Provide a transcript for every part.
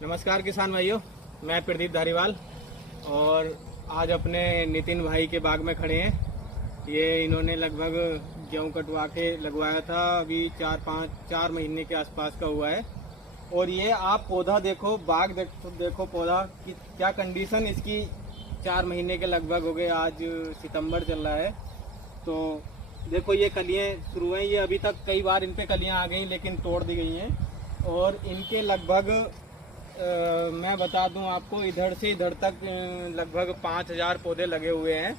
नमस्कार किसान भाइयों, मैं प्रदीप धारीवाल और आज अपने नितिन भाई के बाग में खड़े हैं। ये इन्होंने लगभग गेहूं कटवा के लगवाया था, अभी 4 महीने के आसपास का हुआ है। और ये आप पौधा देखो, बाग देखो पौधा की क्या कंडीशन इसकी। 4 महीने के लगभग हो गए, आज सितंबर चल रहा है। तो देखो ये कलियाँ शुरू हैं, ये अभी तक कई बार इन पे कलियाँ आ गई लेकिन तोड़ दी गई हैं। और इनके लगभग मैं बता दूं आपको, इधर से इधर तक लगभग 5000 पौधे लगे हुए हैं।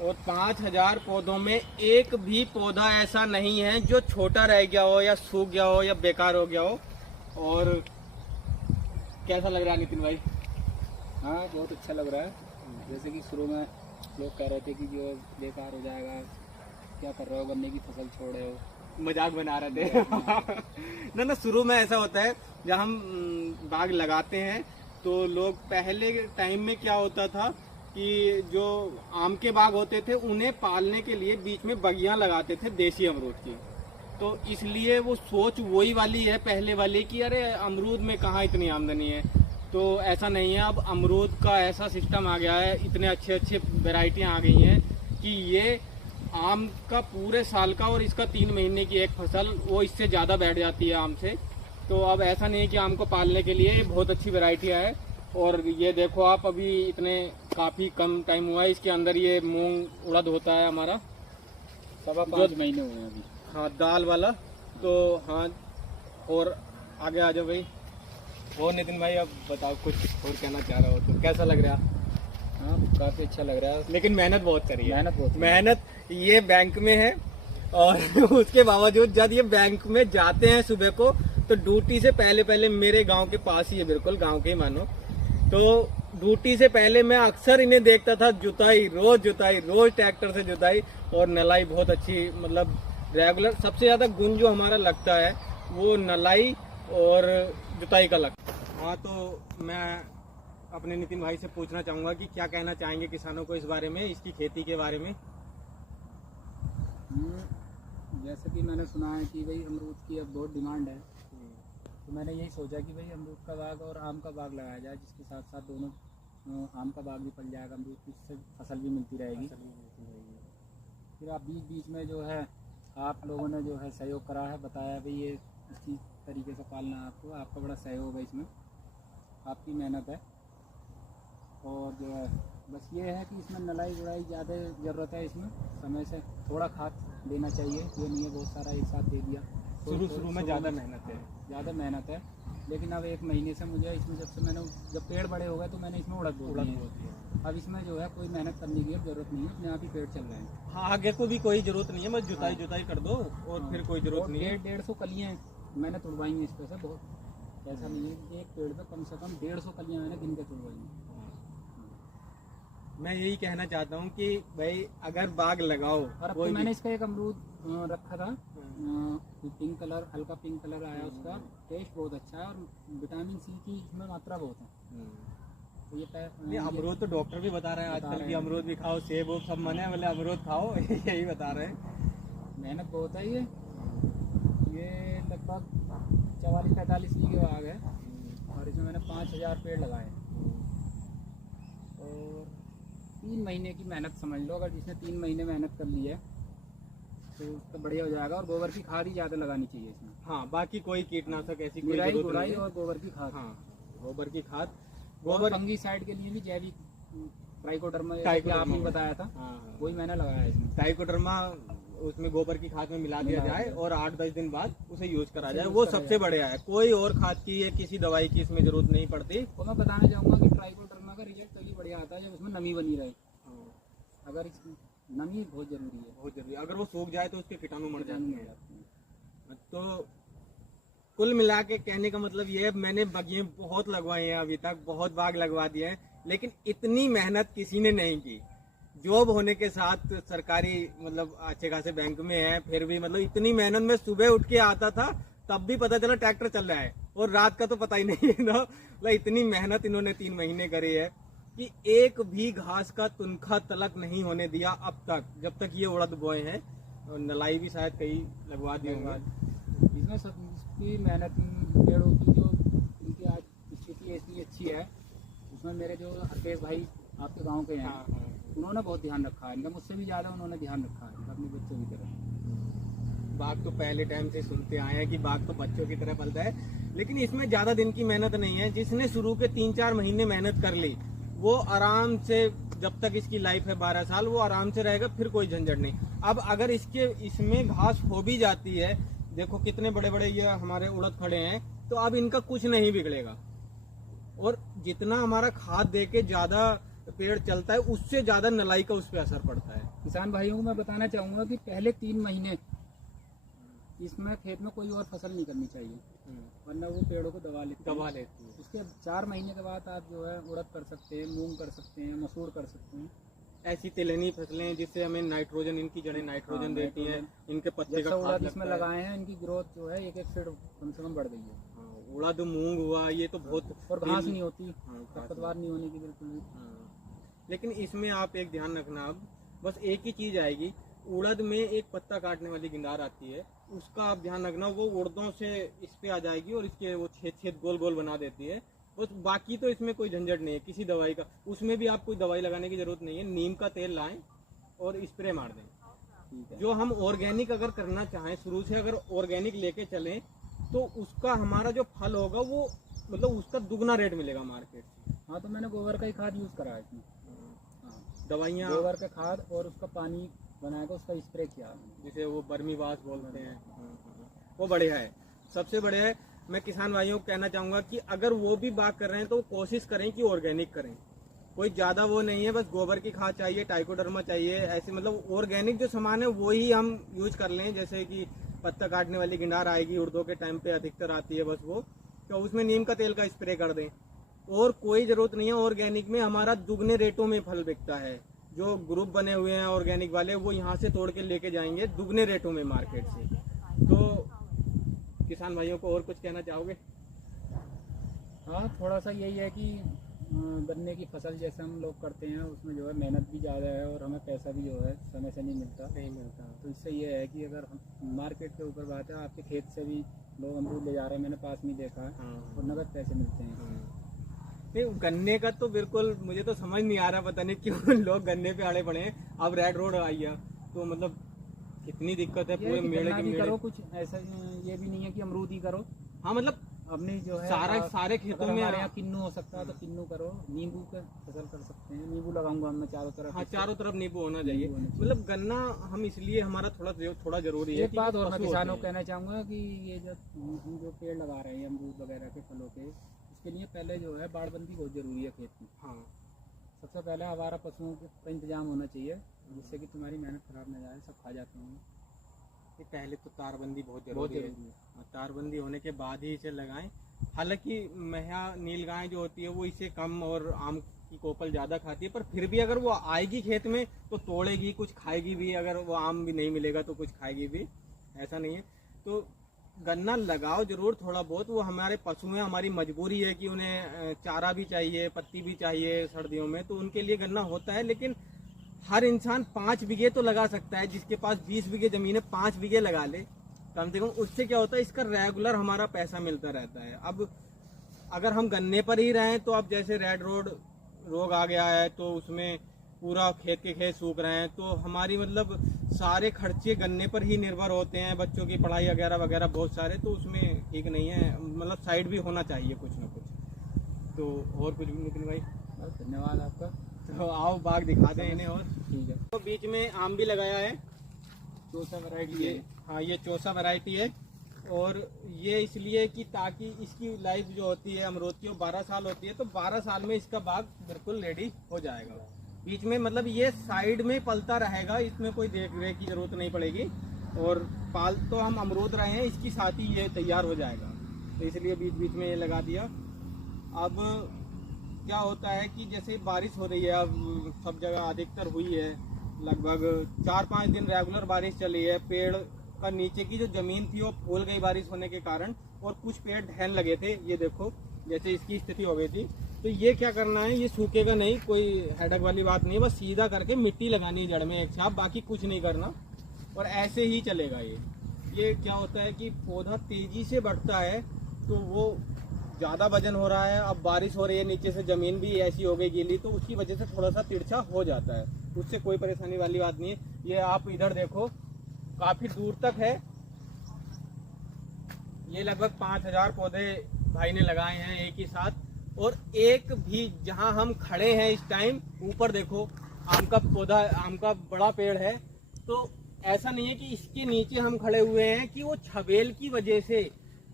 और 5000 पौधों में एक भी पौधा ऐसा नहीं है जो छोटा रह गया हो या सूख गया हो या बेकार हो गया हो। और कैसा लग रहा है नितिन भाई? हाँ, बहुत अच्छा लग रहा है। जैसे कि शुरू में लोग कह रहे थे कि जो बेकार हो जाएगा, क्या कर रहे हो, गन्ने की फसल छोड़ रहे हो, मजाक बना रहे थे ना शुरू में ऐसा होता है जब हम बाग लगाते हैं तो लोग पहले टाइम में क्या होता था कि जो आम के बाग होते थे उन्हें पालने के लिए बीच में बगियां लगाते थे देसी अमरूद की। तो इसलिए वो सोच वही वाली है पहले वाली कि अरे अमरूद में कहाँ इतनी आमदनी है। तो ऐसा नहीं है, अब अमरूद का ऐसा सिस्टम आ गया है, इतने अच्छे अच्छे वेराइटियाँ आ गई हैं कि ये आम का पूरे साल का और इसका 3 महीने की एक फसल वो इससे ज़्यादा बैठ जाती है आम से। तो अब ऐसा नहीं है कि आम को पालने के लिए बहुत अच्छी वैरायटियाँ है। और ये देखो आप, अभी इतने काफ़ी कम टाइम हुआ है, इसके अंदर ये मूंग उड़द होता है हमारा 5.25 महीने हुए हैं अभी। हाँ, दाल वाला। तो हाँ, और आगे आ जाओ भाई। और नितिन भाई अब बताओ, कुछ और कहना चाह रहा हो तो कैसा लग रहा है? हाँ, काफ़ी अच्छा लग रहा है, लेकिन मेहनत बहुत करी है। मेहनत बहुत। मेहनत ये बैंक में है और उसके बावजूद जब ये बैंक में जाते हैं सुबह को तो ड्यूटी से पहले मेरे गांव के पास ही है, बिल्कुल गांव के ही मानो। तो ड्यूटी से पहले मैं अक्सर इन्हें देखता था, जुताई रोज ट्रैक्टर से जुताई और नलाई बहुत अच्छी, मतलब रेगुलर। सबसे ज्यादा गुण जो हमारा लगता है वो नलाई और जुताई का लगता है। हाँ, तो मैं अपने नितिन भाई से पूछना चाहूंगा कि क्या कहना चाहेंगे किसानों को इस बारे में, इसकी खेती के बारे में। जैसे कि मैंने सुना है कि भाई अमरूद की अब बहुत डिमांड है, तो मैंने यही सोचा कि भाई अमरूद का बाग और आम का बाग लगाया जाए, जिसके साथ साथ दोनों, आम का बाग भी पल जाएगा, अमरूद की से फसल भी मिलती रहेगी। फिर आप बीच बीच में जो है आप लोगों ने जो है सहयोग करा है, बताया भाई ये इसी तरीके से पालना है आपको, आपका बड़ा सहयोग है इसमें, आपकी मेहनत है। और जो है बस ये है कि इसमें नलाई गुड़ाई ज़्यादा ज़रूरत है, इसमें समय से थोड़ा खाद देना चाहिए, ये नहीं है बहुत सारा एक साथ दे दिया। शुरू में ज़्यादा मेहनत है, ज़्यादा मेहनत है। लेकिन अब 1 महीने से मुझे इसमें जब पेड़ बड़े हो गए तो मैंने इसमें उड़द बो दी है। अब इसमें जो है कोई मेहनत करने की अब जरूरत नहीं है, अपने आप ही पेड़ चल रहे हैं। हाँ, आगे को भी कोई जरूरत नहीं है, बस जुताई कर दो और फिर कोई जरूरत नहीं है। 150 कलियाँ मैंने तुड़वाई हैं इस पे से, बहुत ऐसा नहीं है कि एक पेड़ पे कम से कम 150 कलियाँ मैंने गिन के तुड़वाई हैं। मैं यही कहना चाहता हूँ कि भाई अगर बाग लगाओ। और अब तो मैंने इसका एक अमरूद रखा था, पिंक कलर, हल्का पिंक कलर आया, उसका टेस्ट बहुत अच्छा है और विटामिन सी की इसमें मात्रा बहुत है। तो ये अमरूद तो डॉक्टर भी बता रहे हैं आजकल कि अमरूद भी खाओ, सेब वो सब मने बोले अमरूद खाओ यही बता रहे हैं। मेहनत बहुत है। ये लगभग 44-45 की बाग है और इसमें मैंने 5000 पेड़ लगाए और 3 महीने की मेहनत समझ लो। अगर जिसने 3 महीने मेहनत कर ली है तो उसका बढ़िया हो जाएगा। और गोबर की खाद ही ज़्यादा लगानी चाहिए इसमें। हाँ, बाकी कोई कीटनाशक ऐसी कोई गुड़ाई और गोबर की खाद। हाँ, गोबर की खाद, गोबर फंगीसाइड के लिए भी जैविक ट्राइकोडर्मा आपने बताया था। हाँ, वही मैंने लगाया इसमें। ट्राइकोडर्मा उसमें गोबर की खाद में मिला दिया जाए और 8-10 दिन बाद उसे यूज करा जाए, वो सबसे बढ़िया है। कोई और खाद की या किसी दवाई की इसमें जरूरत नहीं पड़ती। तो मैं बताना चाहूँगा कि ट्राइकोडर्मा का रिजल्ट तभी बढ़िया आता है जब उसमें नमी बनी रहे। अगर नमी बहुत जरूरी है, बहुत जरूरी है। अगर वो सूख जाए तो उसके कीटाणु मर जाते हैं। तो कुल मिला के कहने का मतलब ये है, मैंने बगिए बहुत लगवाए हैं, अभी तक बहुत बाग लगवा दिए हैं, लेकिन इतनी मेहनत किसी ने नहीं की। जॉब होने के साथ सरकारी मतलब अच्छे खासे बैंक में है, फिर भी मतलब इतनी मेहनत में सुबह उठ के आता था तब भी पता चला ट्रैक्टर चल रहा है और रात का तो पता ही नहीं है ना। मतलब इतनी मेहनत इन्होंने 3 महीने करी है कि एक भी घास का तुनखा तलक नहीं होने दिया अब तक, जब तक ये उड़द बोए हैं। और नलाई भी शायद कई लगवा दी होंगे। इसमें सबकी मेहनत पेड़ों की जो इनकी आज अच्छी है। उसमें मेरे जो अरकेश भाई आपके गांव के हैं, हाँ हाँ। उन्होंने बहुत ध्यान रखा है इनका, मुझसे भी ज़्यादा उन्होंने ध्यान रखा है अपने बच्चों की तरह। बाघ तो पहले टाइम से सुनते आए हैं कि बाघ तो बच्चों की तरह पलता है, लेकिन इसमें ज्यादा दिन की मेहनत नहीं है। जिसने शुरू के 3-4 महीने मेहनत कर ली वो आराम से, जब तक इसकी लाइफ है 12 साल, वो आराम से रहेगा, फिर कोई झंझट नहीं। अब अगर इसमें घास हो भी जाती है, देखो कितने बड़े बड़े ये हमारे उड़द खड़े हैं, तो अब इनका कुछ नहीं बिगड़ेगा। और जितना हमारा खाद दे के ज्यादा पेड़ चलता है, उससे ज्यादा नलाई का उस पर असर पड़ता है। किसान भाइयों को मैं बताना चाहूँगा कि पहले 3 महीने इसमें खेत में कोई और फसल नहीं करनी चाहिए, वरना वो पेड़ों को दबा लेती है। उसके 4 महीने के बाद आप जो है उड़द कर सकते हैं, मूंग कर सकते हैं, मसूर कर सकते हैं। ऐसी तिलहनी फसलें जिससे हमें नाइट्रोजन, इनकी जड़ें नाइट्रोजन देती हैं, इनके पत्ते का खाद उड़द इसमें लगाए हैं, इनकी ग्रोथ जो है 1-1 फीट कम से कम बढ़ गई है। उड़द मूंग हुआ, ये तो बहुत, और घास नहीं होती, खरपतवार नहीं होने की बिल्कुल भी। लेकिन इसमें आप एक ध्यान रखना, अब बस एक ही चीज आएगी, उड़द में एक पत्ता काटने वाली गिंडार आती है, उसका आप ध्यान रखना, वो उड़दों से इस पे आ जाएगी और इसके वो छेद गोल गोल बना देती है। बस बाकी तो इसमें कोई झंझट नहीं है किसी दवाई का, उसमें भी आप कोई दवाई लगाने की जरूरत नहीं है। नीम का तेल लाएं और स्प्रे मार दें। जो हम ऑर्गेनिक अगर करना चाहें, शुरू से अगर ऑर्गेनिक लेके चलें, तो उसका हमारा जो फल होगा वो मतलब उसका दुगना रेट मिलेगा मार्केट से। हाँ, तो मैंने गोबर का ही खाद यूज करा है इसमें। दवाइयाँ, गोबर का खाद और उसका पानी बनाकर उसका स्प्रे किया, जिसे वो बर्मीवास बोलते हैं, वो बढ़िया है, सबसे बढ़िया है। मैं किसान भाइयों को कहना चाहूंगा कि अगर वो भी बाग कर रहे हैं तो कोशिश करें कि ऑर्गेनिक करें। कोई ज्यादा वो नहीं है, बस गोबर की खाद चाहिए, ट्राइकोडर्मा चाहिए, ऐसे मतलब ऑर्गेनिक जो सामान है वो ही हम यूज कर लें। जैसे कि पत्ता काटने वाली गिंडार आएगी उड़दों के टाइम पे अधिकतर आती है, बस वो तो उसमें नीम का तेल का स्प्रे कर दें, और कोई जरूरत नहीं है। ऑर्गेनिक में हमारा दुगने रेटों में फल बिकता है। जो ग्रुप बने हुए हैं ऑर्गेनिक वाले, वो यहाँ से तोड़ के लेके जाएंगे दुगने रेटों में मार्केट से। तो किसान भाइयों को और कुछ कहना चाहोगे? हाँ, थोड़ा सा यही है कि गन्ने की फसल जैसे हम लोग करते हैं उसमें जो है मेहनत भी ज़्यादा है और हमें पैसा भी जो है समय से नहीं मिलता। तो इससे ये है कि अगर हम मार्केट के ऊपर बात है, आपके खेत से भी लोग अमरूद ले जा रहे हैं, मैंने पास में देखा है, और नगद पैसे मिलते हैं। नहीं, गन्ने का तो बिल्कुल मुझे तो समझ नहीं आ रहा, पता नहीं क्यों लोग गन्ने पे आड़े पड़े हैं। अब रेड रोड आई है तो मतलब कितनी दिक्कत है, पूरे मेड़े की मेड़े। करो कुछ ऐसा, ये भी नहीं है कि अमरूद ही करो। हाँ, मतलब अपनी जो है सारे खेतों में हमारे यहाँ किन्नू हो सकता है तो किन्नू करो, नींबू का फसल कर सकते हैं, नींबू लगाऊंगा मैं चारों तरफ। हाँ, चारों तरफ नींबू होना चाहिए। मतलब गन्ना हम इसलिए हमारा थोड़ा जरूरी है। एक बात और मैं किसानों को कहना चाहूँगा कि ये हम जो पेड़ लगा रहे हैं अमरूद वगैरह के फलों के, उसके लिए पहले जो है बाड़बंदी बहुत जरूरी है खेत में। हाँ, सबसे पहले आवारा पशुओं का इंतजाम होना चाहिए, जिससे कि तुम्हारी मेहनत खराब न जाए, सब खा जाते हैं। पहले तो तारबंदी बहुत जरूरी है। तारबंदी होने के बाद ही इसे लगाएं। हालांकि महिया नील गाय जो होती है वो इसे कम और आम की कोपल ज्यादा खाती है, पर फिर भी अगर वो आएगी खेत में तो तोड़ेगी, कुछ खाएगी भी। अगर वो आम भी नहीं मिलेगा तो कुछ खाएगी भी, ऐसा नहीं है। तो गन्ना लगाओ जरूर थोड़ा बहुत, वो हमारे पशु हैं, हमारी मजबूरी है कि उन्हें चारा भी चाहिए, पत्ती भी चाहिए सर्दियों में, तो उनके लिए गन्ना होता है। लेकिन हर इंसान 5 बीघे तो लगा सकता है। जिसके पास 20 बीघे जमीन है, 5 बीघे लगा ले कम से कम। उससे क्या होता है, इसका रेगुलर हमारा पैसा मिलता रहता है। अब अगर हम गन्ने पर ही रहें तो अब जैसे रेड रोग आ गया है तो उसमें पूरा खेत के खेत सूख रहे हैं, तो हमारी मतलब सारे खर्चे गन्ने पर ही निर्भर होते हैं, बच्चों की पढ़ाई वगैरह वगैरह बहुत सारे, तो उसमें ठीक नहीं है। मतलब साइड भी होना चाहिए कुछ ना कुछ। तो और कुछ नितिन भाई? धन्यवाद आपका। तो आओ बाग दिखा दें इन्हें। और ठीक है, तो बीच में आम भी लगाया है, चौसा वैरायटी है। हाँ, ये चौसा वैरायटी है। और ये इसलिए कि ताकि इसकी लाइफ जो होती है अमरूद की वो 12 साल होती है, तो 12 साल में इसका बाग बिल्कुल रेडी हो जाएगा। बीच में मतलब ये साइड में पलता रहेगा, इसमें कोई देख रेख की जरूरत नहीं पड़ेगी। और पाल तो हम अमरूद रहे हैं, इसकी साथ ही ये तैयार हो जाएगा, तो इसलिए बीच बीच में ये लगा दिया। अब क्या होता है कि जैसे बारिश हो रही है, अब सब जगह अधिकतर हुई है, लगभग 4-5 दिन रेगुलर बारिश चली है। पेड़ का नीचे की जो जमीन थी वो फूल गई बारिश होने के कारण, और कुछ पेड़ ढहन लगे थे। ये देखो जैसे इसकी स्थिति हो गई थी। तो ये क्या करना है, ये सूखेगा नहीं, कोई हेडक वाली बात नहीं है, बस सीधा करके मिट्टी लगानी है जड़ में एक छाप, बाकी कुछ नहीं करना, और ऐसे ही चलेगा। ये क्या होता है कि पौधा तेजी से बढ़ता है तो वो ज़्यादा वजन हो रहा है, अब बारिश हो रही है, नीचे से ज़मीन भी ऐसी हो गई गीली, तो उसकी वजह से थोड़ा सा तिरछा हो जाता है। उससे कोई परेशानी वाली बात नहीं है। ये आप इधर देखो, काफ़ी दूर तक है। ये लगभग 5000 पौधे भाई ने लगाए हैं एक ही साथ। और एक भी जहां हम खड़े हैं इस टाइम, ऊपर देखो आम का पौधा, आम का बड़ा पेड़ है। तो ऐसा नहीं है कि इसके नीचे हम खड़े हुए हैं कि वो छबेल की वजह से,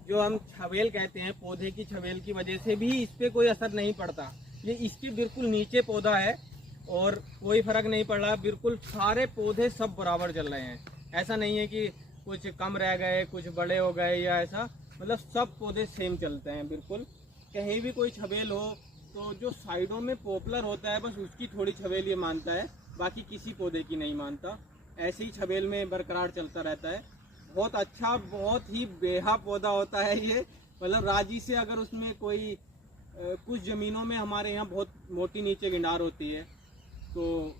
जो हम छबेल कहते हैं, पौधे की छबेल की वजह से भी इस पे कोई असर नहीं पड़ता। ये इसके बिल्कुल नीचे पौधा है और कोई फर्क नहीं पड़ रहा। बिल्कुल सारे पौधे सब बराबर चल रहे हैं। ऐसा नहीं है कि कुछ कम रह गए, कुछ बड़े हो गए या ऐसा, मतलब सब पौधे सेम चलते हैं बिल्कुल। कहीं भी कोई छबेल हो तो जो साइडों में पॉपुलर होता है बस उसकी थोड़ी छबेल ये मानता है, बाकी किसी पौधे की नहीं मानता। ऐसे ही छबेल में बरकरार चलता रहता है। बहुत अच्छा, बहुत ही बेहा पौधा होता है ये। मतलब राजी से अगर उसमें कोई कुछ ज़मीनों में हमारे यहाँ बहुत मोटी नीचे गिंडार होती है, तो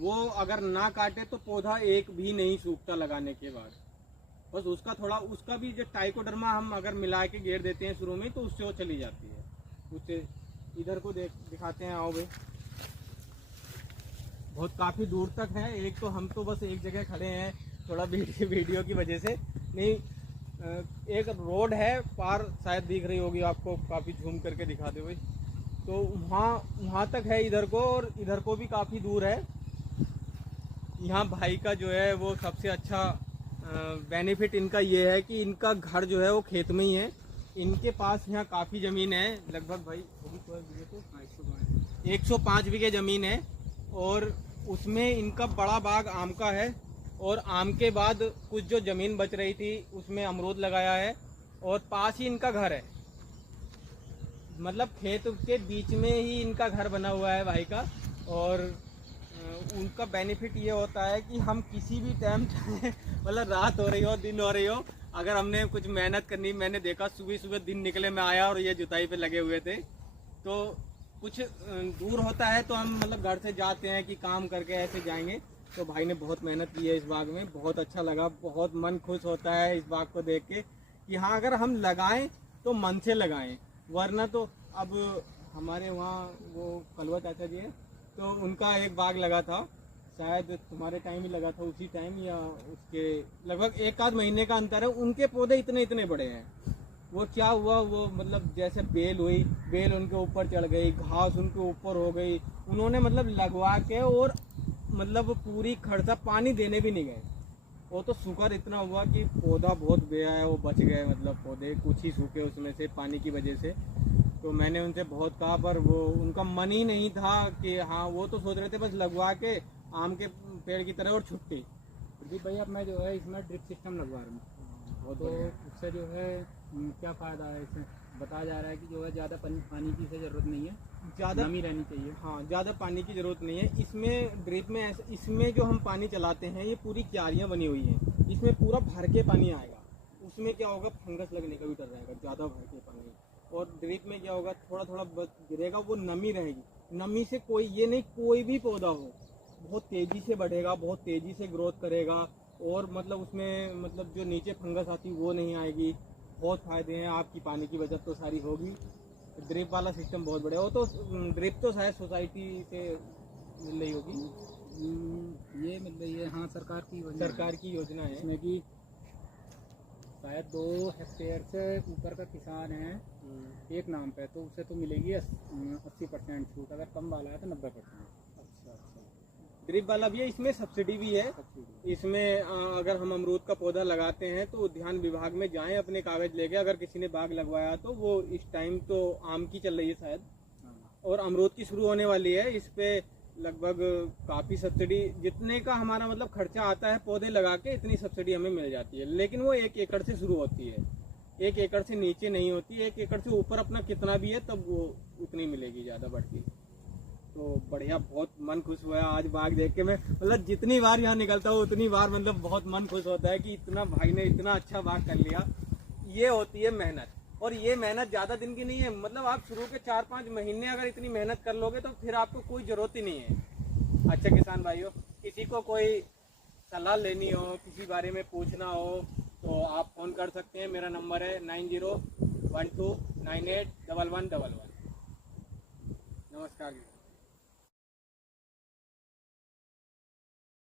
वो अगर ना काटे तो पौधा एक भी नहीं सूखता लगाने के बाद। बस उसका थोड़ा, उसका भी जो टाइकोडर्मा हम अगर मिला के घेर देते हैं शुरू में, तो उससे वो चली जाती है। उससे इधर को दिखाते हैं, आओ भाई। बहुत काफ़ी दूर तक है। एक तो हम तो बस एक जगह खड़े हैं, थोड़ा वीडियो की वजह से नहीं। एक रोड है पार, शायद दिख रही होगी आपको, काफ़ी झूम करके दिखा दे भाई। तो वहाँ तक है इधर को, और इधर को भी काफ़ी दूर है। यहाँ भाई का जो है वो सबसे अच्छा बेनिफिट इनका ये है कि इनका घर जो है वो खेत में ही है। इनके पास यहाँ काफ़ी ज़मीन है, लगभग भाई होगी तो 105 बीघे ज़मीन है। और उसमें इनका बड़ा बाग आम का है, और आम के बाद कुछ जो ज़मीन बच रही थी उसमें अमरूद लगाया है, और पास ही इनका घर है। मतलब खेत के बीच में ही इनका घर बना हुआ है भाई का। और उनका बेनिफिट ये होता है कि हम किसी भी टाइम चाहे, मतलब रात हो रही हो, दिन हो रही हो, अगर हमने कुछ मेहनत करनी, मैंने देखा सुबह सुबह दिन निकले में आया और ये जुताई पे लगे हुए थे। तो कुछ दूर होता है तो हम मतलब घर से जाते हैं कि काम करके ऐसे जाएंगे। तो भाई ने बहुत मेहनत की है इस बाग में, बहुत अच्छा लगा, बहुत मन खुश होता है इस बाग को देख के कि हाँ, अगर हम लगाएं तो मन से लगाएं। वरना तो अब हमारे वहाँ वो कलवा चाचा जी है, तो उनका एक बाग लगा था, शायद तुम्हारे टाइम ही लगा था, उसी टाइम या उसके लगभग 1 आध महीने का अंतर है। उनके पौधे इतने इतने बड़े हैं। वो क्या हुआ, वो मतलब जैसे बेल हुई, बेल उनके ऊपर चढ़ गई, घास उनके ऊपर हो गई। उन्होंने मतलब लगवा के, और मतलब पूरी खर्चा, पानी देने भी नहीं गए। वो तो शुक्र इतना हुआ कि पौधा बहुत बेया है, वो बच गए, मतलब पौधे कुछ ही सूखे उसमें से पानी की वजह से। तो मैंने उनसे बहुत कहा, पर वो उनका मन ही नहीं था कि हाँ, वो तो सोच रहे थे बस लगवा के आम के पेड़ की तरह और छुट्टी। प्रदीप भाई, अब मैं जो है इसमें ड्रिप सिस्टम लगवा रहा हूँ, तो उससे जो है क्या फ़ायदा है? इसमें बताया जा रहा है कि जो है ज़्यादा पानी की से ज़रूरत नहीं है, ज़्यादा नमी रहनी चाहिए। हाँ, ज़्यादा पानी की ज़रूरत नहीं है। इसमें ड्रिप में इसमें जो हम पानी चलाते हैं, ये पूरी क्यारियाँ बनी हुई हैं, इसमें पूरा भर के पानी आएगा। उसमें क्या होगा, फंगस लगने का भी डर रहेगा, ज़्यादा भर के पानी। और ड्रिप में क्या होगा, थोड़ा थोड़ा गिरेगा, वो नमी रहेगी। नमी से कोई ये नहीं, कोई भी पौधा हो बहुत तेज़ी से बढ़ेगा, बहुत तेज़ी से ग्रोथ करेगा। और मतलब उसमें मतलब जो नीचे फंगस आती वो नहीं आएगी। बहुत फ़ायदे हैं, आपकी पानी की बचत तो सारी होगी। ड्रिप वाला सिस्टम बहुत बढ़िया। वो तो ड्रिप तो शायद सोसाइटी से मिल रही होगी, ये मिल रही है, हाँ, सरकार की योजना है इसमें कि शायद 2 हेक्टेयर से ऊपर का किसान है एक नाम पे, तो उसे तो मिलेगी 80% छूट। अगर कम वाला है तो 90%। अच्छा। ड्रिप वाला भी है, इसमें सब्सिडी भी है। इसमें अगर हम अमरूद का पौधा लगाते हैं तो उद्यान विभाग में जाएं अपने कागज लेके। अगर किसी ने बाग लगवाया तो वो इस टाइम तो आम की चल रही है शायद, और अमरूद की शुरू होने वाली है। इस पे लगभग काफ़ी सब्सिडी, जितने का हमारा मतलब खर्चा आता है पौधे लगा के, इतनी सब्सिडी हमें मिल जाती है। लेकिन वो 1 एकड़ से शुरू होती है, 1 एकड़ से नीचे नहीं होती। 1 एकड़ से ऊपर अपना कितना भी है तब वो उतनी मिलेगी, ज़्यादा बढ़ती। तो बढ़िया, बहुत मन खुश हुआ आज बाग देख के। मैं मतलब जितनी बार यहाँ निकलता हूँ उतनी बार मतलब बहुत मन खुश होता है कि इतना भाई ने इतना अच्छा बाग कर लिया। ये होती है मेहनत, और ये मेहनत ज़्यादा दिन की नहीं है। मतलब आप शुरू के 4-5 महीने अगर इतनी मेहनत कर लोगे तो फिर आपको कोई ज़रूरत ही नहीं है। अच्छा किसान भाइयों, किसी को कोई सलाह लेनी हो, किसी बारे में पूछना हो तो आप फ़ोन कर सकते हैं। मेरा नंबर है 90 12981111। नमस्कार जी।